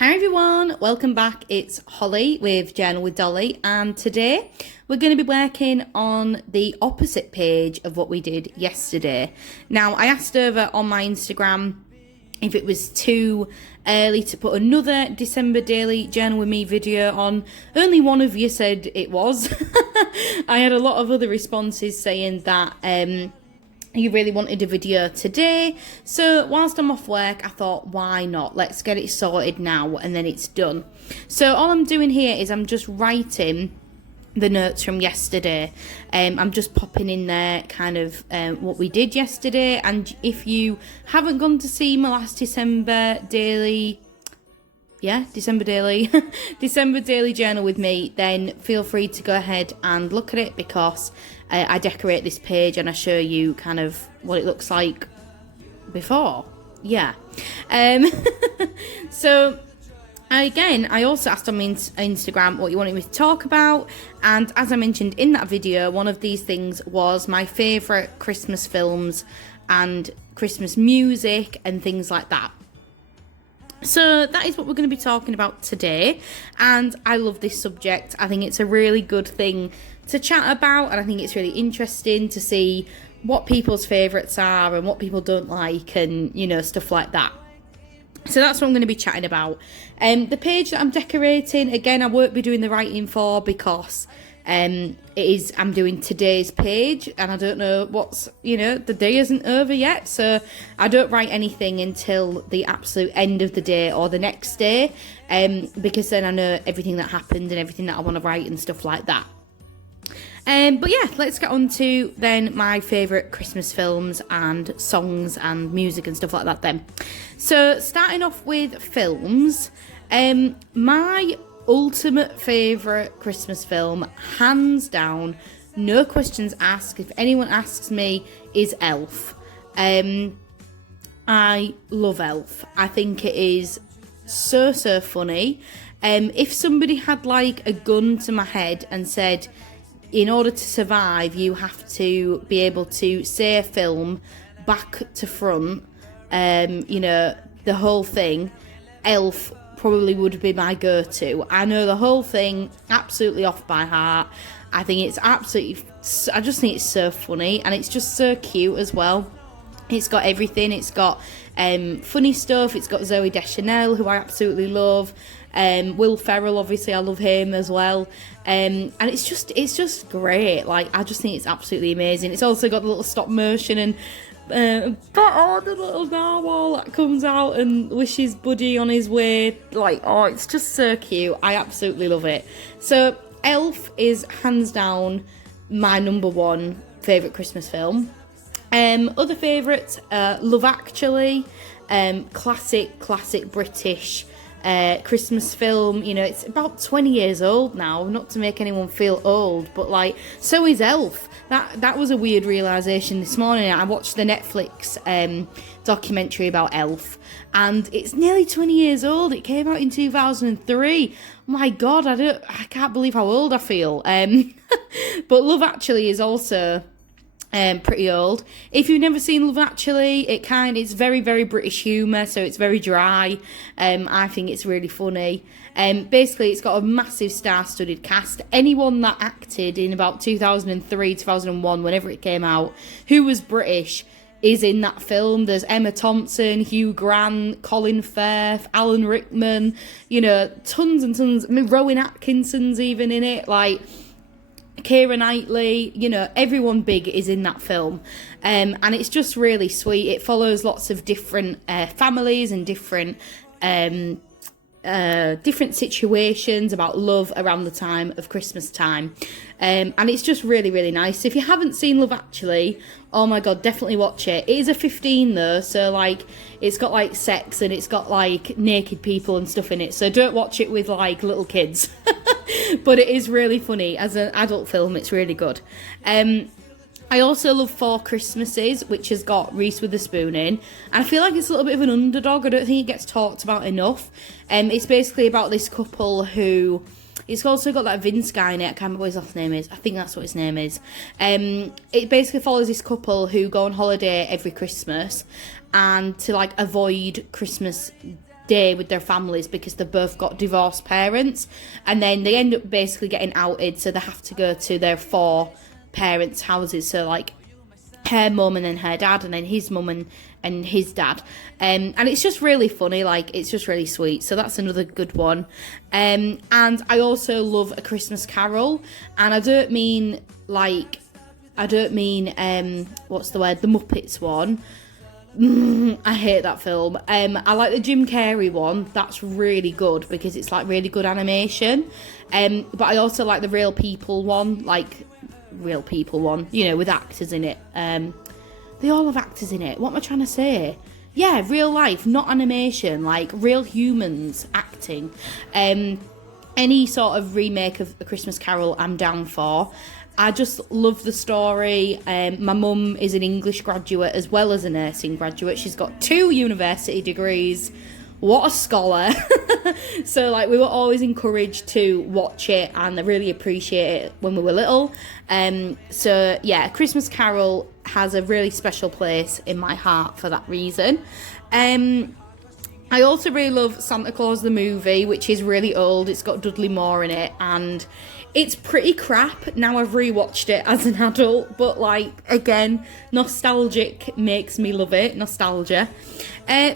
Hi everyone, welcome back. It's Holly with Journal with Dolly, and today we're going to be working on the opposite page of what we did yesterday. Now, I asked over on my Instagram if it was too early to put another December daily journal with me video on. Only one of you said it was. I had a lot of other responses saying that you really wanted a video today, so whilst I'm off work I thought, why not, let's get it sorted now and then it's done. So all I'm doing here is I'm just writing the notes from yesterday. I'm just popping in there kind of what we did yesterday, and if you haven't gone to see my last December daily December daily journal with me, then feel free to go ahead and look at it, because I decorate this page and I show you kind of what it looks like before. So I also asked on my Instagram what you wanted me to talk about, and as I mentioned in that video, one of these things was my favourite Christmas films and Christmas music and things like that. So that is what we're going to be talking about today, and I love this subject. I think it's a really good thing to chat about, and I think it's really interesting to see what people's favourites are and what people don't like, and stuff like that. So that's what I'm going to be chatting about. The page that I'm decorating, again, I won't be doing the writing for, because I'm doing today's page, and I don't know the day isn't over yet, so I don't write anything until the absolute end of the day or the next day, because then I know everything that happened and everything that I want to write and stuff like that. But yeah, let's get on to then my favourite Christmas films and songs and music and stuff like that then. So starting off with films, my ultimate favourite Christmas film, hands down, no questions asked, if anyone asks me, is Elf. I love Elf. I think it is so funny. If somebody had like a gun to my head and said, in order to survive, you have to be able to say a film back to front, the whole thing, Elf probably would be my go-to. I know the whole thing absolutely off by heart. I just think it's so funny, and it's just so cute as well. It's got everything. It's got funny stuff. It's got Zooey Deschanel, who I absolutely love. Will Ferrell, obviously, I love him as well. And it's just great. Like, I just think it's absolutely amazing. It's also got the little stop motion and the little narwhal that comes out and wishes Buddy on his way. Like, it's just so cute. I absolutely love it. So Elf is hands down my number one favourite Christmas film. Other favourites, Love Actually, classic British Christmas film. It's about 20 years old now, not to make anyone feel old, but like, so is Elf. That was a weird realisation this morning. I watched the Netflix documentary about Elf, and it's nearly 20 years old. It came out in 2003. My God, I can't believe how old I feel. But Love Actually is also pretty old. If you've never seen Love Actually, it's very British humour, so it's very dry. I think it's really funny. Basically, it's got a massive star-studded cast. Anyone that acted in about 2003, 2001, whenever it came out, who was British, is in that film. There's Emma Thompson, Hugh Grant, Colin Firth, Alan Rickman, tons and tons. I mean, Rowan Atkinson's even in it, like Keira Knightley, everyone big is in that film. And it's just really sweet. It follows lots of different families and different situations about love around the time of Christmas time. And it's just really nice. If you haven't seen Love Actually, oh my God, definitely watch it. It is a 15 though, so like, it's got like sex and it's got like naked people and stuff in it, so don't watch it with like little kids. But it is really funny. As an adult film, it's really good. I also love Four Christmases, which has got Reese Witherspoon in, and I feel like it's a little bit of an underdog. I don't think it gets talked about enough. It's basically about this couple who... It's also got that Vince guy in it. I can't remember what his last name is. I think that's what his name is. It basically follows this couple who go on holiday every Christmas, and to like avoid Christmas day with their families because they've both got divorced parents, and then they end up basically getting outed, so they have to go to their 4 parents' houses, so like her mum and then her dad and then his mum and his dad, and it's just really funny, like it's just really sweet. So that's another good one. And I also love A Christmas Carol, and I don't mean what's the word, the Muppets one. I hate that film. I like the Jim Carrey one. That's really good because it's like really good animation. But I also like the Real People one, you know, with actors in it. They all have actors in it. What am I trying to say? Yeah, real life, not animation, like real humans acting. Any sort of remake of A Christmas Carol, I'm down for. I just love the story. My mum is an English graduate as well as a nursing graduate. She's got 2 university degrees. What a scholar. So like we were always encouraged to watch it, and I really appreciate it when we were little. So yeah, Christmas Carol has a really special place in my heart for that reason. I also really love Santa Claus the movie, which is really old. It's got Dudley Moore in it, and it's pretty crap. Now I've rewatched it as an adult, but like, again, nostalgic makes me love it. Nostalgia.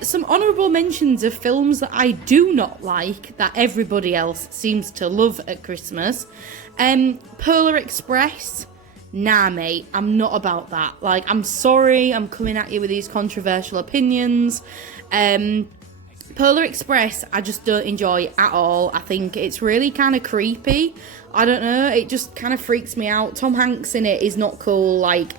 Some honourable mentions of films that I do not like, that everybody else seems to love at Christmas. Polar Express. Nah, mate, I'm not about that. Like, I'm sorry, I'm coming at you with these controversial opinions. Polar Express, I just don't enjoy at all. I think it's really kind of creepy. I don't know, it just kind of freaks me out. Tom Hanks in it is not cool. Like,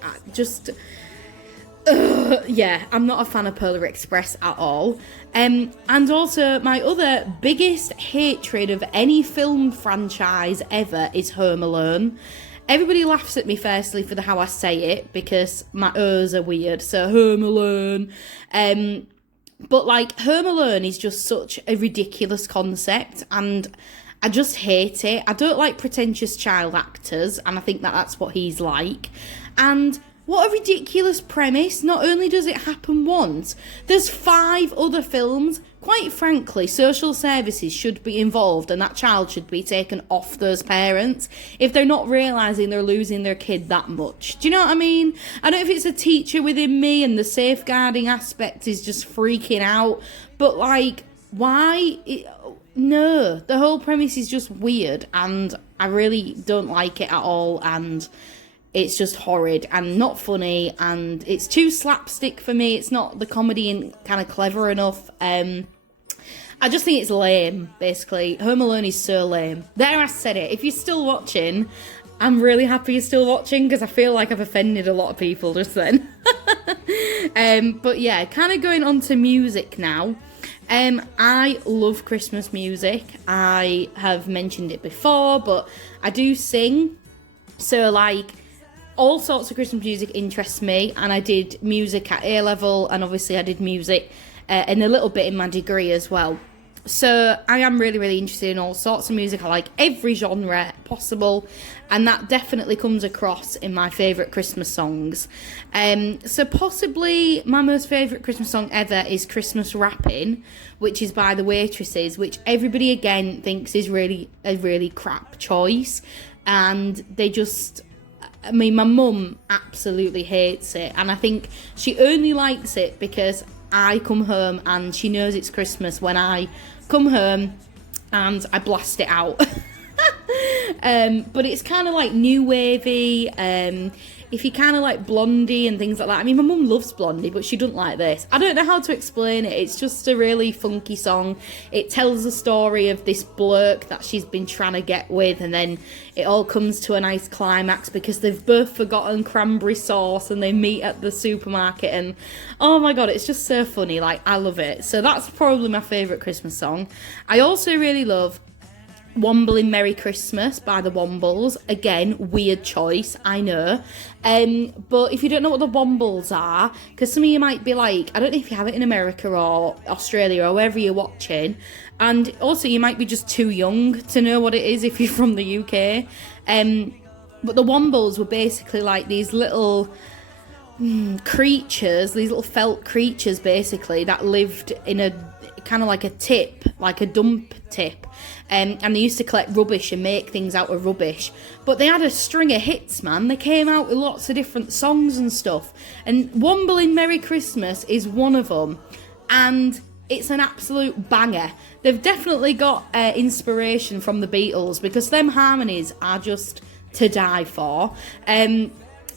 yeah, I'm not a fan of Polar Express at all. And also, my other biggest hatred of any film franchise ever is Home Alone. Everybody laughs at me firstly for how I say it, because my O's are weird, so Home Alone. But like, Home Alone is just such a ridiculous concept, and I just hate it. I don't like pretentious child actors, and I think that that's what he's like. And what a ridiculous premise. Not only does it happen once, there's 5 other films. Quite frankly, social services should be involved, and that child should be taken off those parents if they're not realising they're losing their kid that much. Do you know what I mean? I don't know if it's a teacher within me and the safeguarding aspect is just freaking out, but like, why? No, the whole premise is just weird, and I really don't like it at all, and it's just horrid and not funny, and it's too slapstick for me. It's not the comedy kind of clever enough. I just think it's lame, basically. Home Alone is so lame. There, I said it. If you're still watching, I'm really happy you're still watching, because I feel like I've offended a lot of people just then. But yeah, kind of going on to music now. I love Christmas music. I have mentioned it before, but I do sing. So like, all sorts of Christmas music interests me, and I did music at A-level, and obviously I did music and a little bit in my degree as well. So I am really, really interested in all sorts of music. I like every genre possible, and that definitely comes across in my favourite Christmas songs. So possibly my most favourite Christmas song ever is Christmas Wrapping, which is by the Waitresses, which everybody again thinks is really a really crap choice, and they just... I mean, my mum absolutely hates it, and I think she only likes it because I come home and she knows it's Christmas when I come home and I blast it out. But it's kind of like new wavy. If you kind of like Blondie and things like that. I mean, my mum loves Blondie, but she doesn't like this. I don't know how to explain it. It's just a really funky song. It tells the story of this bloke that she's been trying to get with, and then it all comes to a nice climax because they've both forgotten cranberry sauce and they meet at the supermarket, and oh my god, it's just so funny. Like, I love it. So that's probably my favourite Christmas song. I also really love Wombling Merry Christmas by the Wombles. Again, weird choice, I know. But if you don't know what the Wombles are, because some of you might be like, I don't know if you have it in America or Australia or wherever you're watching, and also you might be just too young to know what it is if you're from the UK. But the Wombles were basically like these little creatures, these little felt creatures basically, that lived in a kind of like a tip, like a dump tip. And they used to collect rubbish and make things out of rubbish. But they had a string of hits, man. They came out with lots of different songs and stuff. And Wombling Merry Christmas is one of them. And it's an absolute banger. They've definitely got inspiration from the Beatles, because them harmonies are just to die for.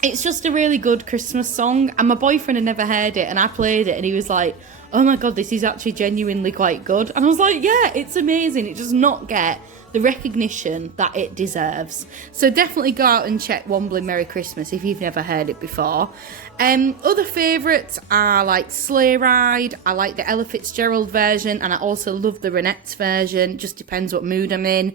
It's just a really good Christmas song, and my boyfriend had never heard it, and I played it, and he was like, oh my god, this is actually genuinely quite good. And I was like, yeah, it's amazing. It does not get the recognition that it deserves. So definitely go out and check Wombling Merry Christmas if you've never heard it before. Other favourites are like Sleigh Ride. I like the Ella Fitzgerald version, and I also love the Ronettes version. Just depends what mood I'm in.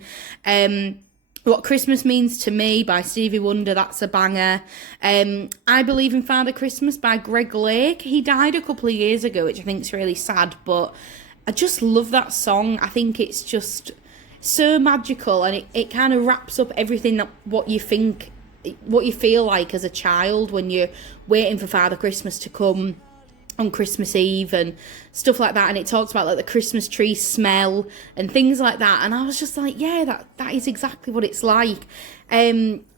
What Christmas Means to Me by Stevie Wonder, that's a banger. I Believe in Father Christmas by Greg Lake. He died a couple of years ago, which I think is really sad, but I just love that song. I think it's just so magical, and it kind of wraps up everything that what you feel like as a child when you're waiting for Father Christmas to come on Christmas Eve and stuff like that. And it talks about like the Christmas tree smell and things like that, and I was just like, yeah, that is exactly what it's like.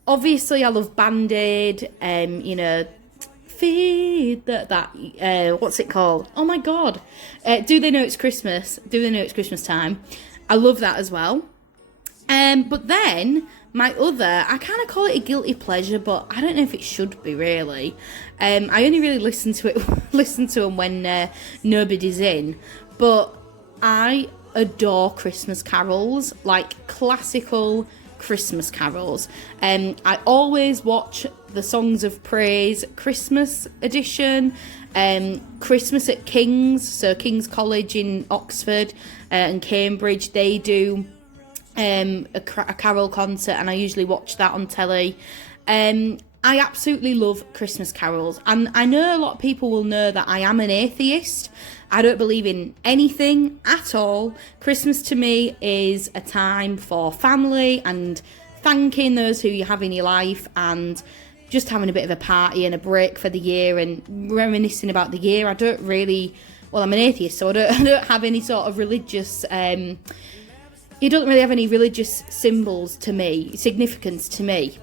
Obviously I love Band Aid, feed that what's it called, oh my god, Do They Know It's Christmas Time. I love that as well. But then my other, I kind of call it a guilty pleasure, but I don't know if it should be really. I only really listen to them when nobody's in. But I adore Christmas carols, like classical Christmas carols. I always watch the Songs of Praise Christmas edition, Christmas at King's, so King's College in Oxford and Cambridge, they do a carol concert, and I usually watch that on telly. I absolutely love Christmas carols, and I know a lot of people will know that I am an atheist. I don't believe in anything at all. Christmas to me is a time for family and thanking those who you have in your life, and just having a bit of a party and a break for the year and reminiscing about the year. I'm an atheist, so I don't have any sort of religious it doesn't really have any religious significance to me,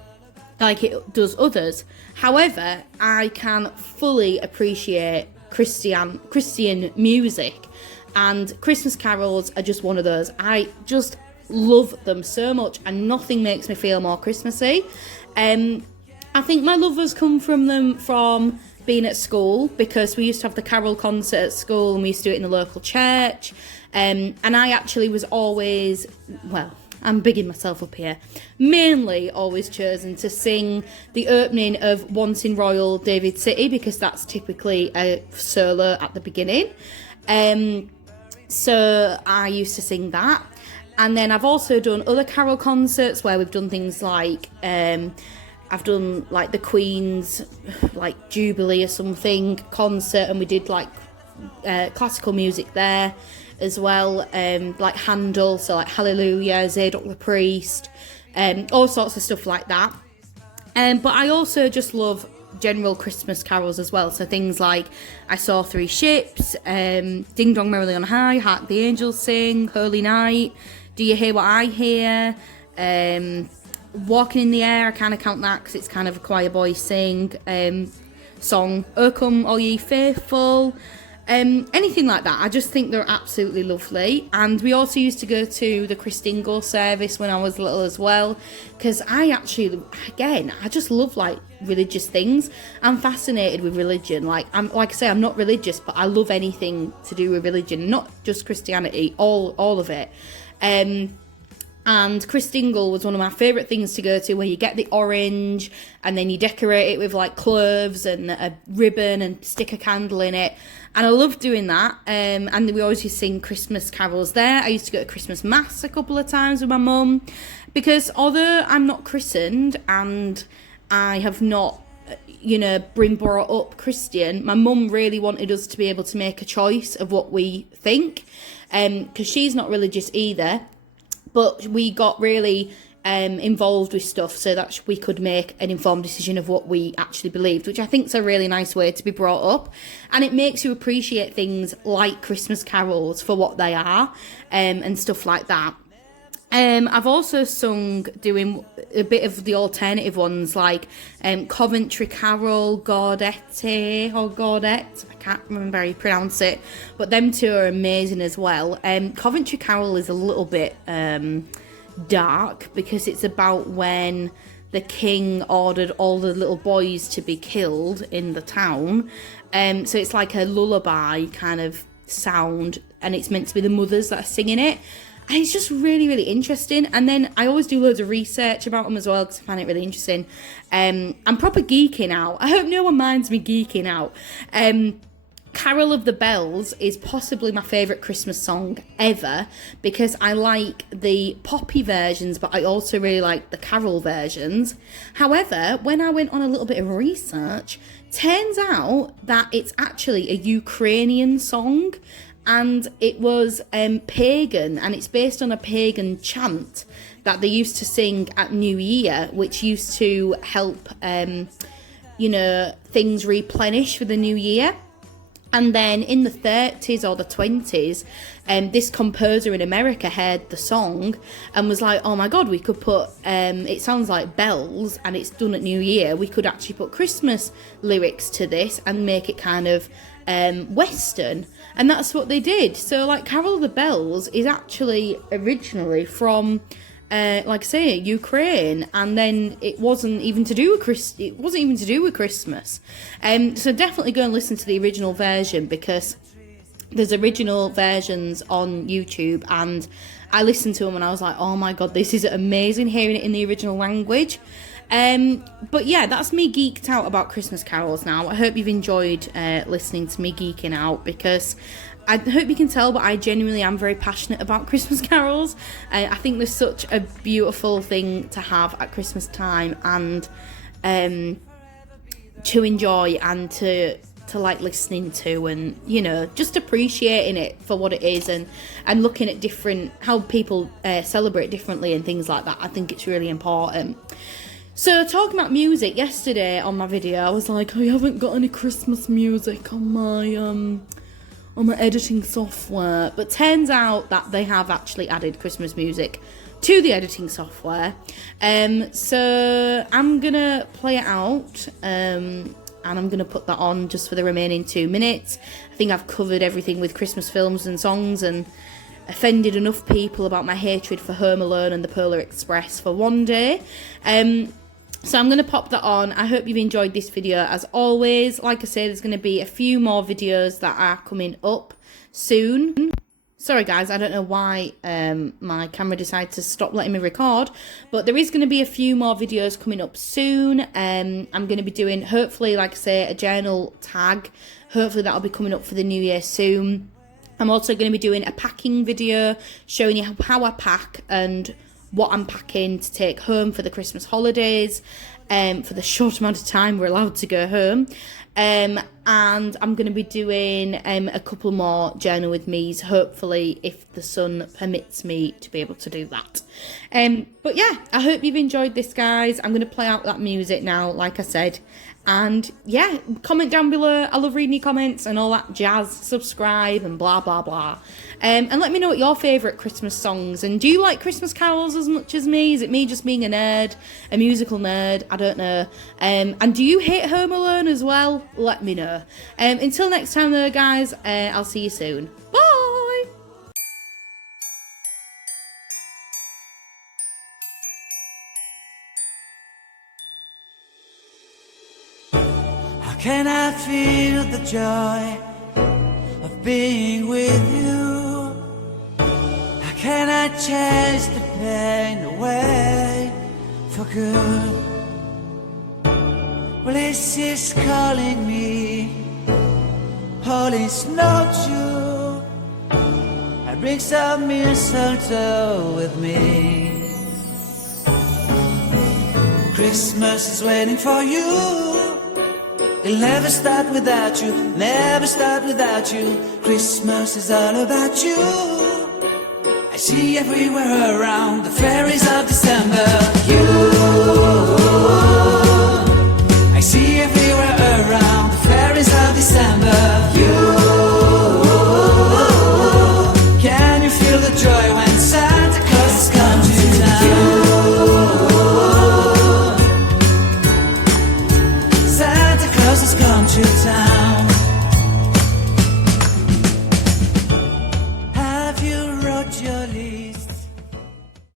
like it does others. However, I can fully appreciate Christian music, and Christmas carols are just one of those. I just love them so much, and nothing makes me feel more Christmassy. I think my love has come from being at school, because we used to have the carol concert at school, and we used to do it in the local church. And I actually was always, I'm bigging myself up here, mainly always chosen to sing the opening of Once in Royal David City, because that's typically a solo at the beginning. So I used to sing that. And then I've also done other carol concerts where we've done things like, I've done like the Queen's like Jubilee or something concert, and we did like classical music there as well, like Handel, so like Hallelujah, Zadok the Priest, all sorts of stuff like that. But I also just love general Christmas carols as well, so things like I Saw Three Ships, Ding Dong Merrily on High, Hark the Angels Sing, Holy Night, Do You Hear What I Hear, Walking in the Air, I kind of count that because it's kind of a choir boy sing song, O Come All Ye Faithful, anything like that. I just think they're absolutely lovely. And we also used to go to the Christingle service when I was little as well, because I just love like religious things. I'm fascinated with religion. Like I say, I'm not religious, but I love anything to do with religion, not just Christianity, all of it. And Christingle was one of my favourite things to go to, where you get the orange and then you decorate it with like cloves and a ribbon and stick a candle in it. And I love doing that. And we always used to sing Christmas carols there. I used to go to Christmas Mass a couple of times with my mum, because although I'm not christened and I have not, been brought up Christian, my mum really wanted us to be able to make a choice of what we think, because she's not religious either. But we got really involved with stuff so that we could make an informed decision of what we actually believed, which I think is a really nice way to be brought up. And it makes you appreciate things like Christmas carols for what they are, and stuff like that. I've also sung doing a bit of the alternative ones like Coventry Carol, Gaudete or Gaudette. I can't remember how you pronounce it, but them two are amazing as well. Coventry Carol is a little bit dark because it's about when the king ordered all the little boys to be killed in the town. So it's like a lullaby kind of sound, and it's meant to be the mothers that are singing it. And it's just really, really interesting. And then I always do loads of research about them as well because I find it really interesting. I'm proper geeking out. I hope no one minds me geeking out. Carol of the Bells is possibly my favourite Christmas song ever because I like the poppy versions, but I also really like the carol versions. However, when I went on a little bit of research, turns out that it's actually a Ukrainian song. And it was pagan, and it's based on a pagan chant that they used to sing at New Year, which used to help, things replenish for the new year. And then in the 30s or the 20s, this composer in America heard the song and was like, oh my God, we could put, it sounds like bells and it's done at New Year. We could actually put Christmas lyrics to this and make it kind of Western. And that's what they did. So like Carol of the Bells is actually originally from like I say, Ukraine, and then it wasn't even to do with Christmas. So definitely go and listen to the original version because there's original versions on YouTube, and I listened to them and I was like, oh my God, this is amazing hearing it in the original language. But yeah, that's me geeked out about Christmas carols now. I hope you've enjoyed listening to me geeking out because I hope you can tell, but I genuinely am very passionate about Christmas carols. I think there's such a beautiful thing to have at Christmas time and to enjoy and to like listening to, and just appreciating it for what it is, and looking at different how people celebrate differently and things like that. I think it's really important. So talking about music, yesterday on my video I was like, I haven't got any Christmas music on my editing software, but turns out that they have actually added Christmas music to the editing software. So I'm gonna play it out, and I'm gonna put that on just for the remaining 2 minutes. I think I've covered everything with Christmas films and songs and offended enough people about my hatred for Home Alone and the Polar Express for one day. So I'm going to pop that on. I hope you've enjoyed this video as always. Like I said, there's going to be a few more videos that are coming up soon. Sorry guys, I don't know why my camera decided to stop letting me record, but there is going to be a few more videos coming up soon. I'm going to be doing, hopefully, like I say, a journal tag. Hopefully that'll be coming up for the new year soon. I'm also going to be doing a packing video showing you how I pack and what I'm packing to take home for the Christmas holidays, for the short amount of time we're allowed to go home. And I'm going to be doing a couple more journal with me's, hopefully, if the sun permits me to be able to do that. But yeah, I hope you've enjoyed this, guys. I'm going to play out that music now, like I said. And yeah, comment down below. I love reading your comments and all that jazz. Subscribe and blah blah blah. And let me know what your favourite Christmas songs, and do you like Christmas carols as much as me? Is it me just being a nerd, a musical nerd? I don't know. And do you hate Home Alone as well? Let me know. Until next time though, guys, I'll see you soon. Bye. How can I feel the joy of being with you? How can I chase the pain away for good? Well, this is calling me, all is not you. I bring some mistletoe with me. Christmas is waiting for you. It'll never start without you, never start without you. Christmas is all about you. I see everywhere around the fairies of December. You, I see everywhere around the fairies of December. You, can you feel the joy when Santa Claus comes to town? Santa Claus has come to town.